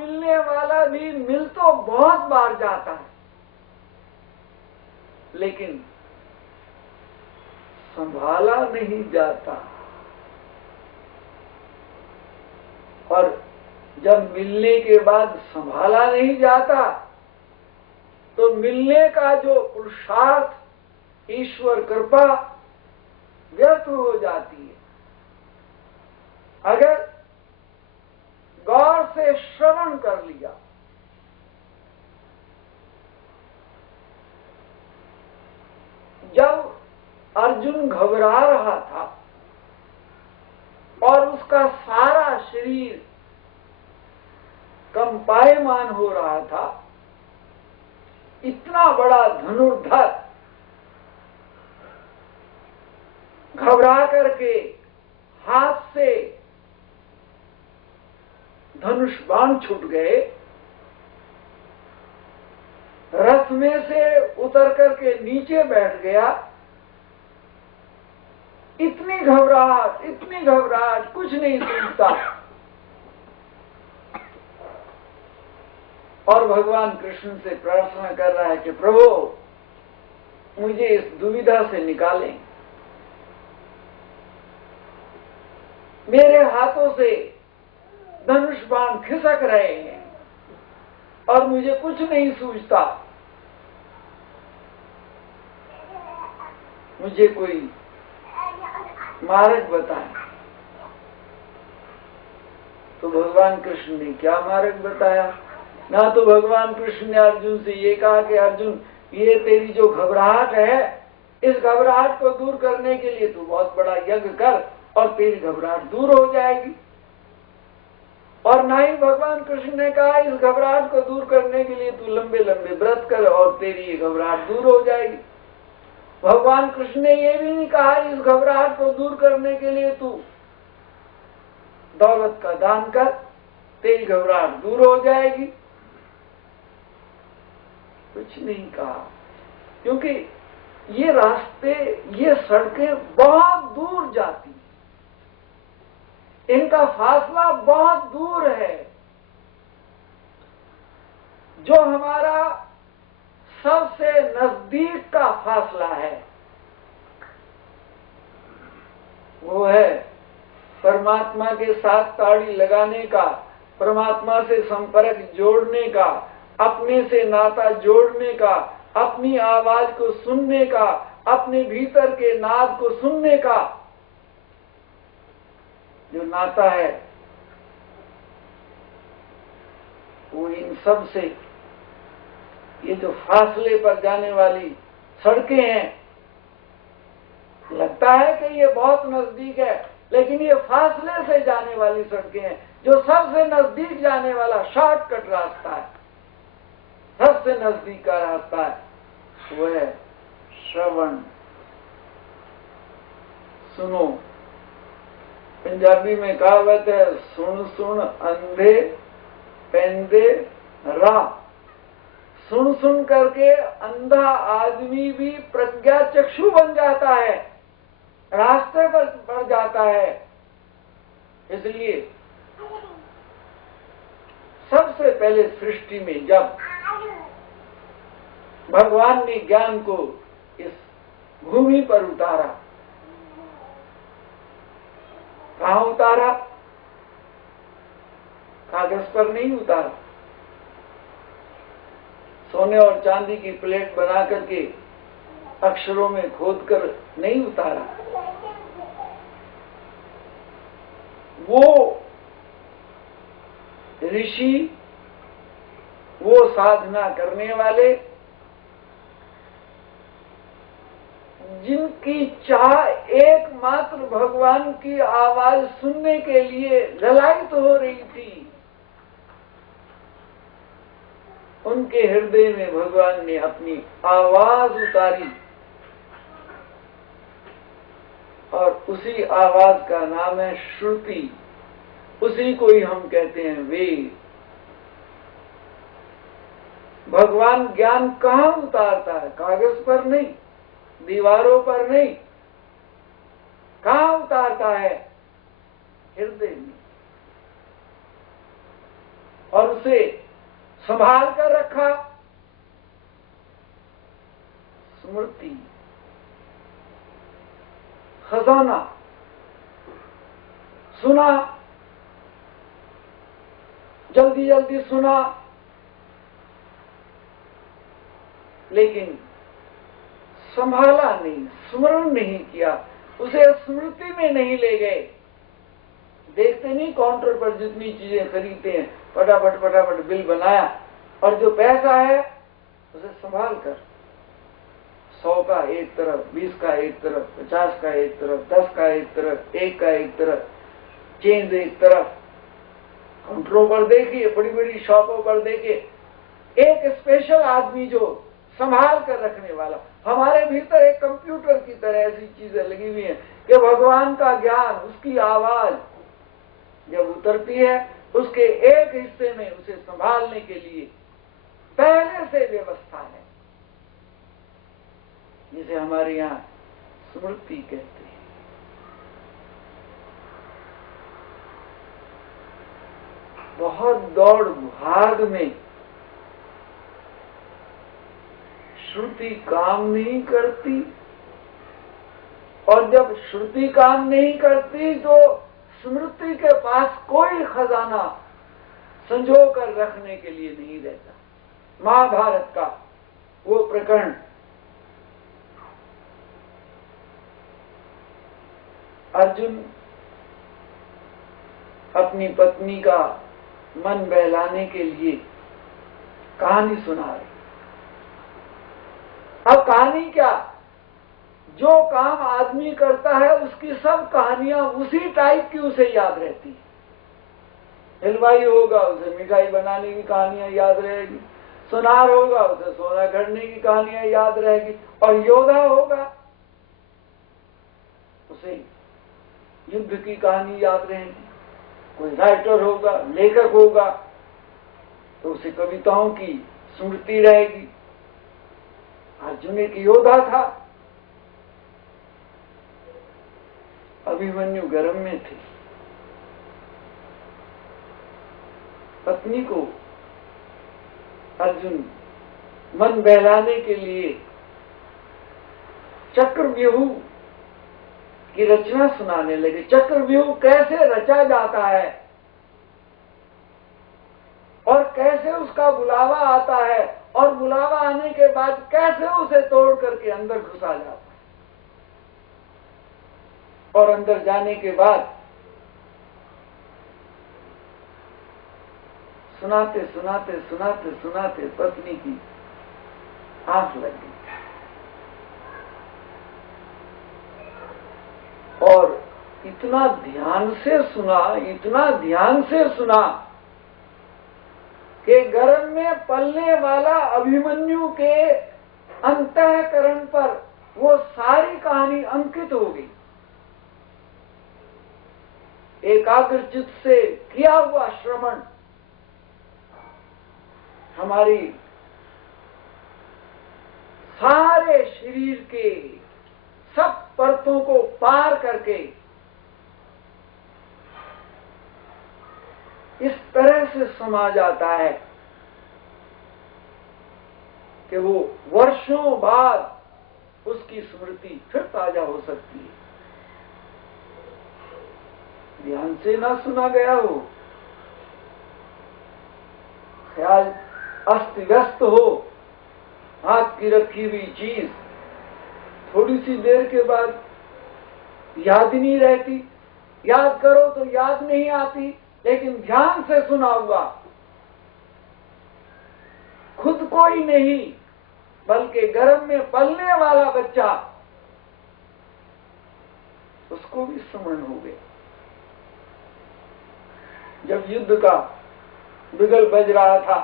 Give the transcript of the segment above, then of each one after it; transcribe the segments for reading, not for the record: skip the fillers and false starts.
मिलने वाला भी मिल तो बहुत बार जाता है, लेकिन संभाला नहीं जाता। और जब मिलने के बाद संभाला नहीं जाता तो मिलने का जो पुरुषार्थ, ईश्वर कृपा व्यर्थ हो जाती है। अगर गौर से श्रवण कर लिया, जब अर्जुन घबरा रहा था और उसका सारा शरीर कंपायमान हो रहा था, इतना बड़ा धनुर्धर घबरा करके हाथ से धनुष बाण छूट गए, रथ में से उतर करके नीचे बैठ गया। इतनी घबराहट, कुछ नहीं सूझता। और भगवान कृष्ण से प्रार्थना कर रहा है कि प्रभु मुझे इस दुविधा से निकालें। मेरे हाथों से धनुष बाण खिसक रहे हैं और मुझे कुछ नहीं सूझता। मुझे कोई मार्ग बताएं। तो भगवान कृष्ण ने क्या मार्ग बताया? ना तो भगवान कृष्ण ने अर्जुन से ये कहा कि अर्जुन, ये तेरी जो घबराहट है, इस घबराहट को दूर करने के लिए तू बहुत बड़ा यज्ञ कर और तेरी घबराहट दूर हो जाएगी। और ना ही भगवान कृष्ण ने कहा इस घबराहट को दूर करने के लिए तू लंबे लंबे व्रत कर और तेरी ये घबराहट दूर हो जाएगी। भगवान कृष्ण ने ये भी नहीं कहा इस घबराहट को दूर करने के लिए तू दौलत का दान कर, तेरी घबराहट दूर हो जाएगी। कुछ नहीं कहा, क्योंकि ये रास्ते, ये सड़कें बहुत दूर जाती, इनका फासला बहुत दूर है। जो हमारा सबसे नजदीक का फासला है वो है परमात्मा के साथ ताड़ी लगाने का, परमात्मा से संपर्क जोड़ने का, अपने से नाता जोड़ने का, अपनी आवाज को सुनने का, अपने भीतर के नाद को सुनने का जो नाता है, वो इन सब से, ये जो फासले पर जाने वाली सड़कें हैं, लगता है कि ये बहुत नजदीक है, लेकिन ये फासले से जाने वाली सड़कें हैं। जो सबसे नजदीक जाने वाला शॉर्टकट रास्ता है, सबसे नजदीक का रास्ता है, वो है श्रवण। सुनो, पंजाबी में कहावत है, सुन सुन अंधे पैंदे राह। सुन सुन करके अंधा आदमी भी प्रज्ञा चक्षु बन जाता है, रास्ते पर बढ़ जाता है। इसलिए सबसे पहले सृष्टि में जब भगवान ने ज्ञान को इस भूमि पर उतारा, कहां उतारा? कागज पर नहीं उतारा, सोने और चांदी की प्लेट बना करके अक्षरों में खोद कर नहीं उतारा। वो ऋषि, वो साधना करने वाले, जिनकी चाह एकमात्र भगवान की आवाज सुनने के लिए ललायित हो रही थी, उनके हृदय में भगवान ने अपनी आवाज उतारी और उसी आवाज का नाम है श्रुति। उसी को ही हम कहते हैं वेद। भगवान ज्ञान कहां उतारता है? कागज पर नहीं, दीवारों पर नहीं, कहां उतारता है? हृदय में। और उसे संभाल कर रखा। स्मृति खजाना। सुना, जल्दी जल्दी सुना, लेकिन संभाला नहीं, स्मरण नहीं किया, उसे स्मृति में नहीं ले गए। देखते नहीं काउंटर पर जितनी चीजें खरीदते हैं, फटाफट फटाफट बिल बनाया, और जो पैसा है उसे संभाल कर 100 का एक तरफ, 20 का एक तरफ, 50 का एक तरफ, 10 का एक तरफ, 1 का एक तरफ, चेंज एक तरफ। काउंटरों पर देखिए, बड़ी बड़ी शॉपों पर देखिए, एक स्पेशल आदमी जो संभाल कर रखने वाला। हमारे भीतर एक कंप्यूटर की तरह ऐसी चीजें लगी हुई हैं कि भगवान का ज्ञान, उसकी आवाज जब उतरती है, उसके एक हिस्से में उसे संभालने के लिए पहले से व्यवस्था है, जिसे हमारे यहां स्मृति कहते हैं। बहुत दौड़ भाग में श्रुति काम नहीं करती, और जब श्रुति काम नहीं करती तो स्मृति के पास कोई खजाना संजो कर रखने के लिए नहीं रहता। महाभारत का वो प्रकरण, अर्जुन अपनी पत्नी का मन बहलाने के लिए कहानी सुना रहे। अब कहानी क्या, जो काम आदमी करता है उसकी सब कहानियां उसी टाइप की उसे याद रहती है। हलवाई होगा, उसे मिठाई बनाने की कहानियां याद रहेगी। सुनार होगा, उसे सोना गढ़ने की कहानियां याद रहेगी। और योद्धा होगा, उसे युद्ध की कहानी याद रहेगी। कोई राइटर होगा, लेखक होगा, तो उसे कविताओं की स्मृति रहेगी। अर्जुन एक योद्धा था, अभिमन्यु गर्भ में थे। पत्नी को अर्जुन मन बहलाने के लिए चक्रव्यूह की रचना सुनाने लगे। चक्रव्यूह कैसे रचा जाता है और कैसे उसका बुलावा आता है, और बुलावा आने के बाद कैसे उसे तोड़ करके अंदर घुसा जाता है, और अंदर जाने के बाद सुनाते सुनाते सुनाते सुनाते पत्नी की आंख लग गई, और इतना ध्यान से सुना, इतना ध्यान से सुना कि गर्भ में पलने वाला अभिमन्यु के अंतःकरण पर वो सारी कहानी अंकित हो गई। एकाग्रचित से किया हुआ श्रवण हमारी सारे शरीर के सब परतों को पार करके इस तरह से समा जाता है कि वो वर्षों बाद उसकी स्मृति फिर ताजा हो सकती है। ध्यान से ना सुना गया हो, ख्याल अस्त व्यस्त हो, हाथ की रखी हुई चीज थोड़ी सी देर के बाद याद ही नहीं रहती। याद करो तो याद नहीं आती, लेकिन ध्यान से सुना हुआ खुद को ही नहीं बल्कि गर्भ में पलने वाला बच्चा, उसको भी स्मरण हो गया। जब युद्ध का बिगल बज रहा था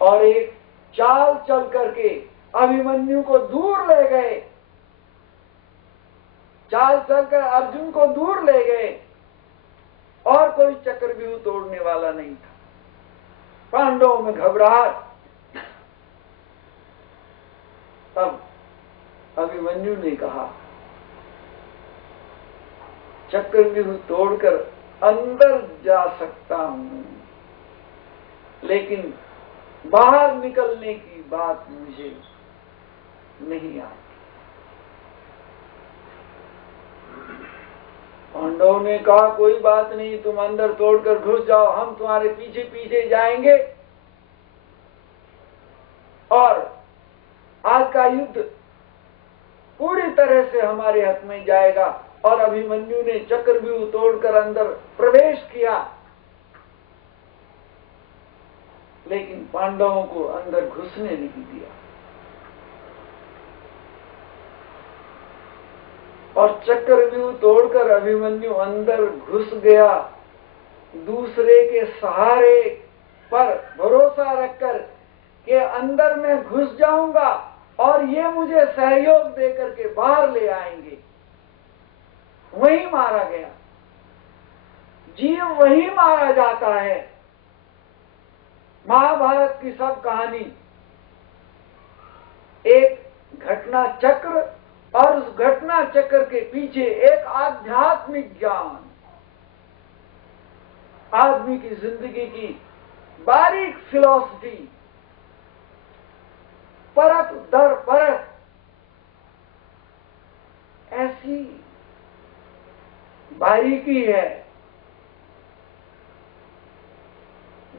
और एक चाल चल करके अभिमन्यु को दूर ले गए, चाल चलकर अर्जुन को दूर ले गए, और कोई चक्रव्यूह तोड़ने वाला नहीं था। पांडवों में घबराहट। तब अभिमन्यु ने कहा, चक्रव्यूह तोड़कर अंदर जा सकता हूं, लेकिन बाहर निकलने की बात मुझे नहीं आती। पांडवों ने कहा कोई बात नहीं, तुम अंदर तोड़कर घुस जाओ, हम तुम्हारे पीछे पीछे जाएंगे और आज का युद्ध पूरी तरह से हमारे हक में जाएगा। और अभिमन्यु ने चक्रव्यूह तोड़कर अंदर प्रवेश किया, लेकिन पांडवों को अंदर घुसने नहीं दिया। और चक्रव्यूह तोड़कर अभिमन्यु अंदर घुस गया, दूसरे के सहारे पर भरोसा रखकर कि अंदर मैं घुस जाऊंगा और ये मुझे सहयोग देकर के बाहर ले आएंगे। वहीं मारा गया। जीव वहीं मारा जाता है। महाभारत की सब कहानी एक घटना चक्र और उस घटना चक्र के पीछे एक आध्यात्मिक ज्ञान, आदमी की जिंदगी की बारीक फिलॉसफी, परत दर परत, ऐसी बारीकी है।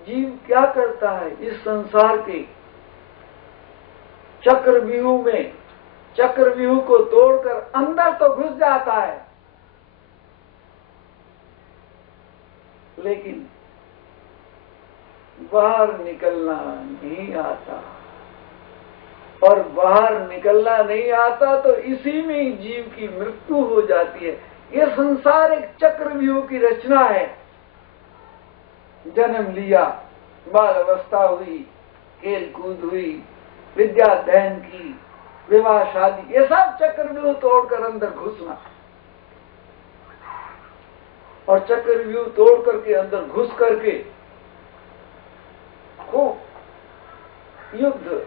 जीव क्या करता है इस संसार के चक्रव्यूह में, चक्रव्यूह को तोड़कर अंदर तो घुस जाता है, लेकिन बाहर निकलना नहीं आता। और बाहर निकलना नहीं आता तो इसी में ही जीव की मृत्यु हो जाती है। ये संसार एक चक्रव्यूह की रचना है। जन्म लिया, बाल अवस्था हुई, खेल कूद हुई, विद्या अध्ययन की, विवाह शादी, ये सब चक्रव्यूह तोड़कर अंदर घुसना। और चक्रव्यूह तोड़ करके अंदर घुस करके खूब युद्ध।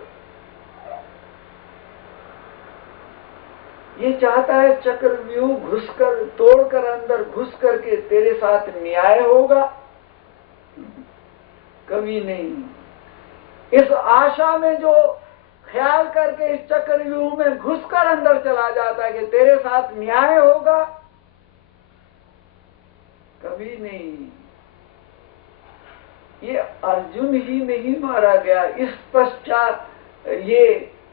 ये चाहता है चक्रव्यूह घुसकर, तोड़कर अंदर घुस करके तेरे साथ न्याय होगा, कभी नहीं। इस आशा में जो ख्याल करके इस चक्रव्यूह में घुसकर अंदर चला जाता है कि तेरे साथ न्याय होगा, कभी नहीं। ये अर्जुन ही नहीं मारा गया, इस पश्चात ये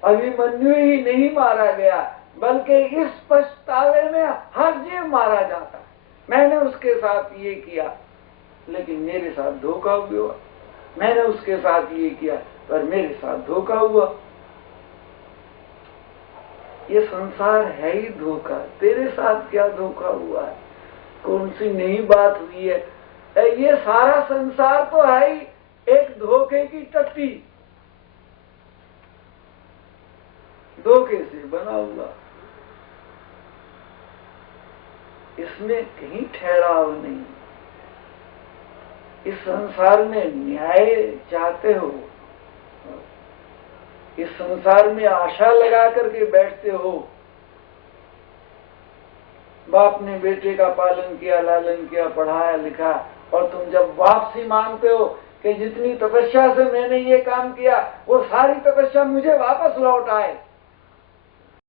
अभिमन्यु ही नहीं मारा गया, बल्कि इस पछतावे में हर जीव मारा जाता है। मैंने उसके साथ ये किया लेकिन मेरे साथ धोखा हुआ, मैंने उसके साथ ये किया पर मेरे साथ धोखा हुआ। ये संसार है ही धोखा। तेरे साथ क्या धोखा हुआ है, कौन सी नई बात हुई है? ये सारा संसार तो है ही एक धोखे की टट्टी, धोखे से बना हुआ। इसमें कहीं ठहराव नहीं। इस संसार में न्याय चाहते हो, इस संसार में आशा लगा करके बैठते हो। बाप ने बेटे का पालन किया, लालन किया, पढ़ाया लिखा, और तुम जब वापसी मांगते हो कि जितनी तपस्या से मैंने ये काम किया वो सारी तपस्या मुझे वापस लौट आए,